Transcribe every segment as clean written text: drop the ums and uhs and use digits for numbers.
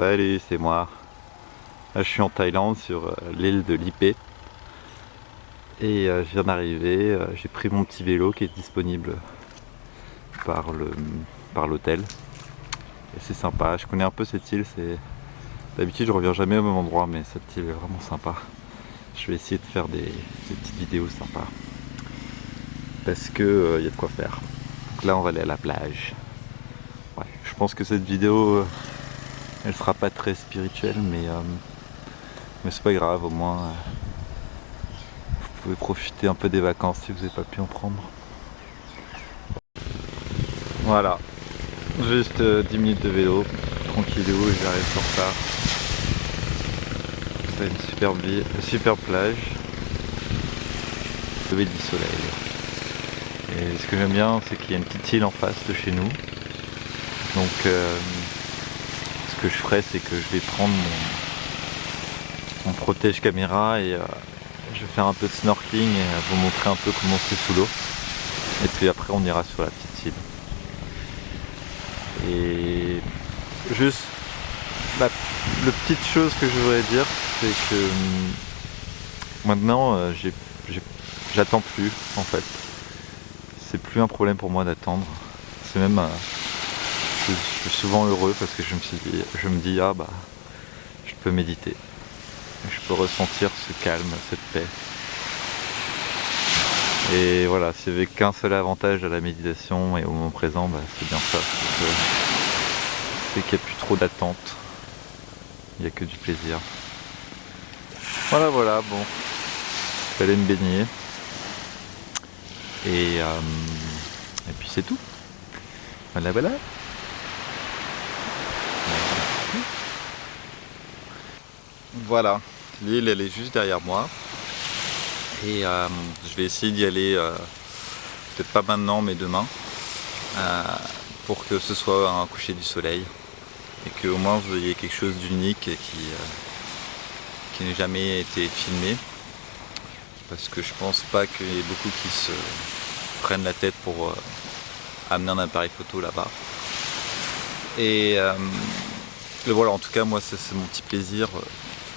Salut, c'est moi. Là, je suis en Thaïlande sur l'île de Lipet et je viens d'arriver. J'ai pris mon petit vélo qui est disponible par l'hôtel et c'est sympa. Je connais un peu cette île. D'habitude, je reviens jamais au même endroit, mais cette île est vraiment sympa. Je vais essayer de faire des petites vidéos sympas parce que y a de quoi faire. Donc là, on va aller à la plage. Ouais, je pense que cette vidéo, elle sera pas très spirituelle, mais c'est pas grave. Au moins, vous pouvez profiter un peu des vacances si vous n'avez pas pu en prendre. Voilà, juste 10 minutes de vélo, tranquillou, et j'arrive sur ça. C'est une superbe plage, lever du soleil. Et ce que j'aime bien, c'est qu'il y a une petite île en face de chez nous. Donc ce que je ferai, c'est que je vais prendre mon protège caméra et je vais faire un peu de snorkeling et vous montrer un peu comment c'est sous l'eau. Et puis après on ira sur la petite île. Et juste la petite chose que je voudrais dire, c'est que maintenant j'attends plus en fait. C'est plus un problème pour moi d'attendre. C'est même je suis souvent heureux parce que je me dis ah bah je peux méditer. Je peux ressentir ce calme, cette paix. Et voilà, s'il n'y avait qu'un seul avantage à la méditation et au moment présent, bah, c'est bien ça. C'est qu'il n'y a plus trop d'attente. Il n'y a que du plaisir. Voilà, bon. Je vais aller me baigner. Et puis c'est tout. Voilà. Voilà, l'île elle est juste derrière moi. Et je vais essayer d'y aller, peut-être pas maintenant mais demain, pour que ce soit un coucher du soleil. Et qu'au moins vous ayez quelque chose d'unique et qui n'ait jamais été filmé. Parce que je pense pas qu'il y ait beaucoup qui se prennent la tête pour amener un appareil photo là-bas. Et voilà, en tout cas moi c'est mon petit plaisir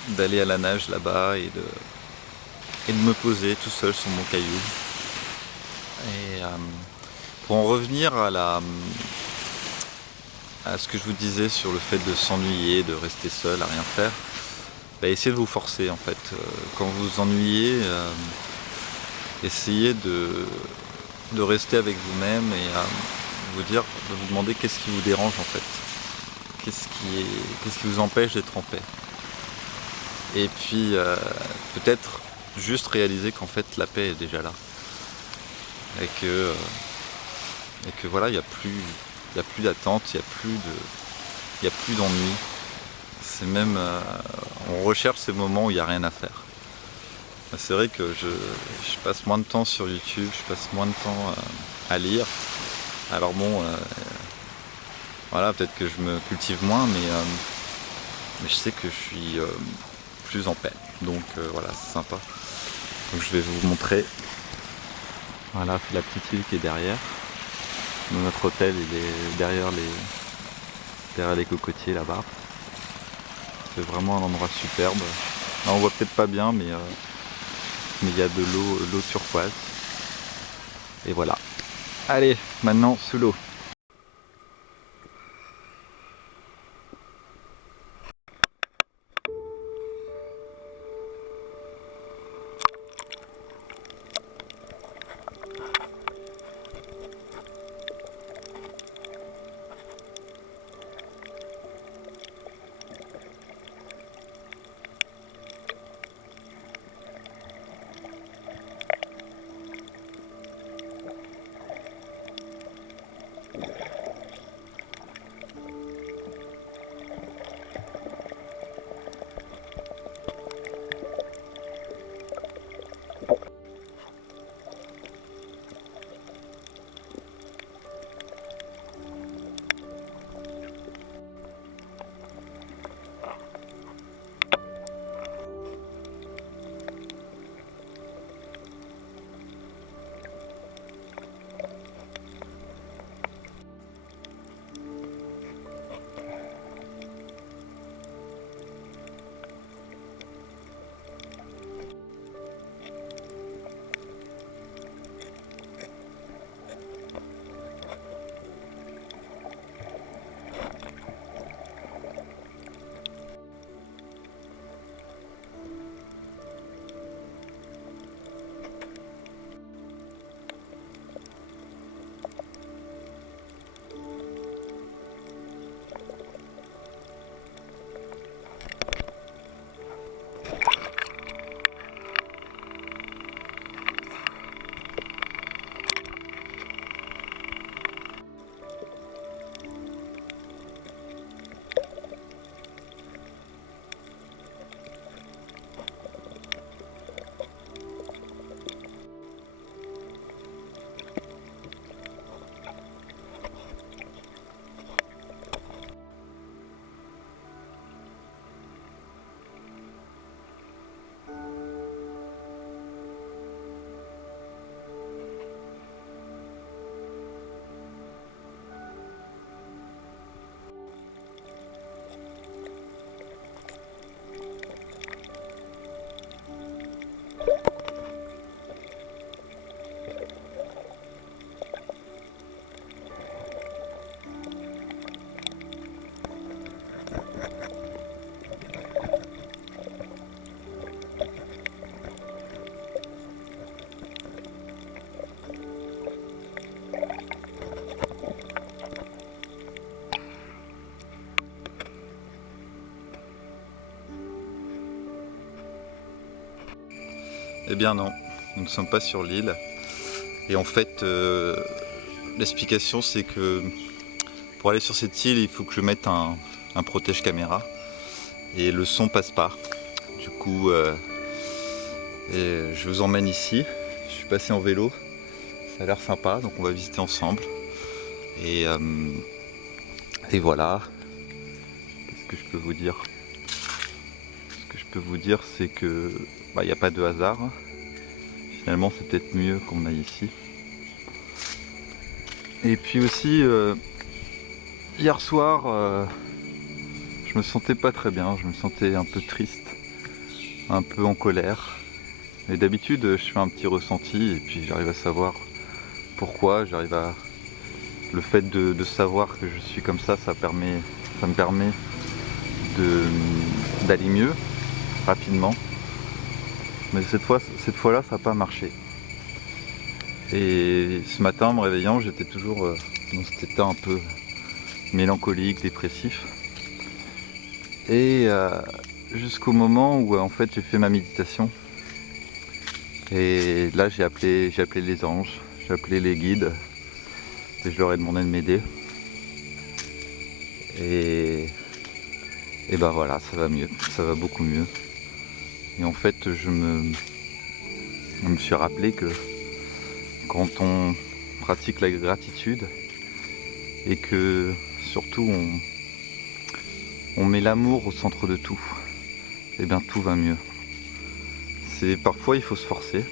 d'aller à la nage là-bas et de me poser tout seul sur mon caillou. Et pour en revenir à ce que je vous disais sur le fait de s'ennuyer, de rester seul à rien faire, bah, essayez de vous forcer en fait. Quand vous vous ennuyez, essayez de rester avec vous-même et de vous demander qu'est-ce qui vous dérange en fait. Qu'est-ce qui vous empêche d'être en paix. Et puis peut-être juste réaliser qu'en fait la paix est déjà là. Et que voilà, il n'y a plus d'attente, il n'y a plus d'ennui. C'est même, on recherche ces moments où il n'y a rien à faire. C'est vrai que je passe moins de temps sur YouTube, je passe moins de temps à lire. Alors bon, voilà, peut-être que je me cultive moins, mais je sais que je suis plus en paix. Donc voilà, c'est sympa. Donc je vais vous montrer. Voilà, c'est la petite île qui est derrière. Notre hôtel, il est derrière les cocotiers là-bas. C'est vraiment un endroit superbe. Là, on voit peut-être pas bien, mais il y a de l'eau turquoise. Et voilà. Allez, maintenant sous l'eau. Eh bien non, nous ne sommes pas sur l'île. Et en fait, l'explication c'est que pour aller sur cette île, il faut que je mette un protège caméra. Et le son passe pas. Du coup, je vous emmène ici. Je suis passé en vélo. Ça a l'air sympa, donc on va visiter ensemble. Et voilà. Qu'est-ce que je peux vous dire? Ce que je peux vous dire, c'est que il n'y a pas de hasard. Finalement, c'est peut-être mieux qu'on aille ici. Et puis aussi, hier soir, je me sentais pas très bien. Je me sentais un peu triste, un peu en colère. Et d'habitude, je fais un petit ressenti et puis j'arrive à savoir pourquoi. Le fait de savoir que je suis comme ça me permet d'aller mieux rapidement. Mais cette fois-là, ça n'a pas marché. Et ce matin, en me réveillant, j'étais toujours dans cet état un peu mélancolique, dépressif. Et jusqu'au moment où en fait j'ai fait ma méditation. Et là j'ai appelé les anges, j'ai appelé les guides et je leur ai demandé de m'aider. Et ben voilà, ça va mieux, ça va beaucoup mieux. Et en fait je me suis rappelé que quand on pratique la gratitude et que surtout on met l'amour au centre de tout, et bien tout va mieux. Parfois il faut se forcer,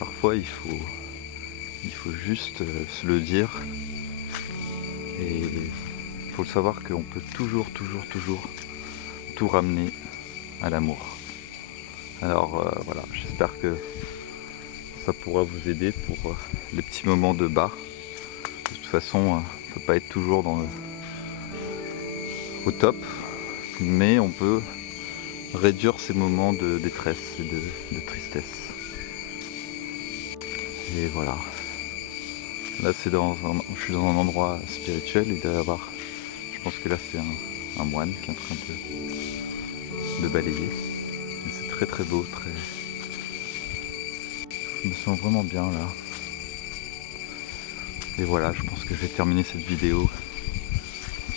parfois il faut juste se le dire, et il faut le savoir qu'on peut toujours tout ramener à l'amour. Alors voilà, j'espère que ça pourra vous aider pour les petits moments de bas. De toute façon, on ne peut pas être toujours au top, mais on peut réduire ces moments de détresse et de tristesse. Et voilà. Là je suis dans un endroit spirituel, il doit y avoir, je pense que là c'est un moine qui est en train de balayer. Et c'est très très beau, je me sens vraiment bien là. Et voilà, je pense que je vais terminer cette vidéo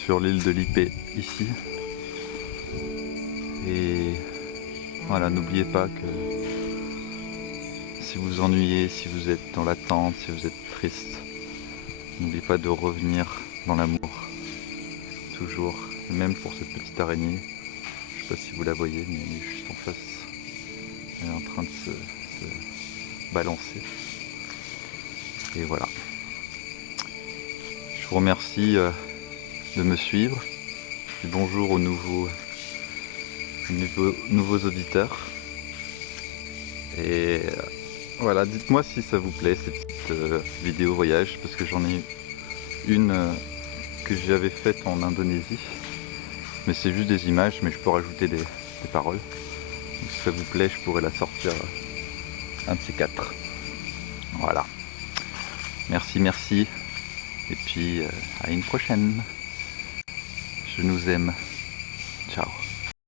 sur l'île de Lipé ici. Et voilà, n'oubliez pas que si vous vous ennuyez, si vous êtes dans l'attente, si vous êtes triste, n'oubliez pas de revenir dans l'amour. Toujours, et même pour cette petite araignée, je sais pas si vous la voyez, mais elle est juste en face. Elle est en train de se balancer. Et voilà. Je vous remercie de me suivre. Et bonjour aux nouveaux auditeurs. Et voilà, dites-moi si ça vous plaît cette petite vidéo voyage, parce que j'en ai une que j'avais faite en Indonésie. Mais c'est juste des images, mais je peux rajouter des paroles. Donc, si ça vous plaît, je pourrais la sortir un de ces quatre. Voilà. Merci. Et puis à une prochaine. Je nous aime. Ciao.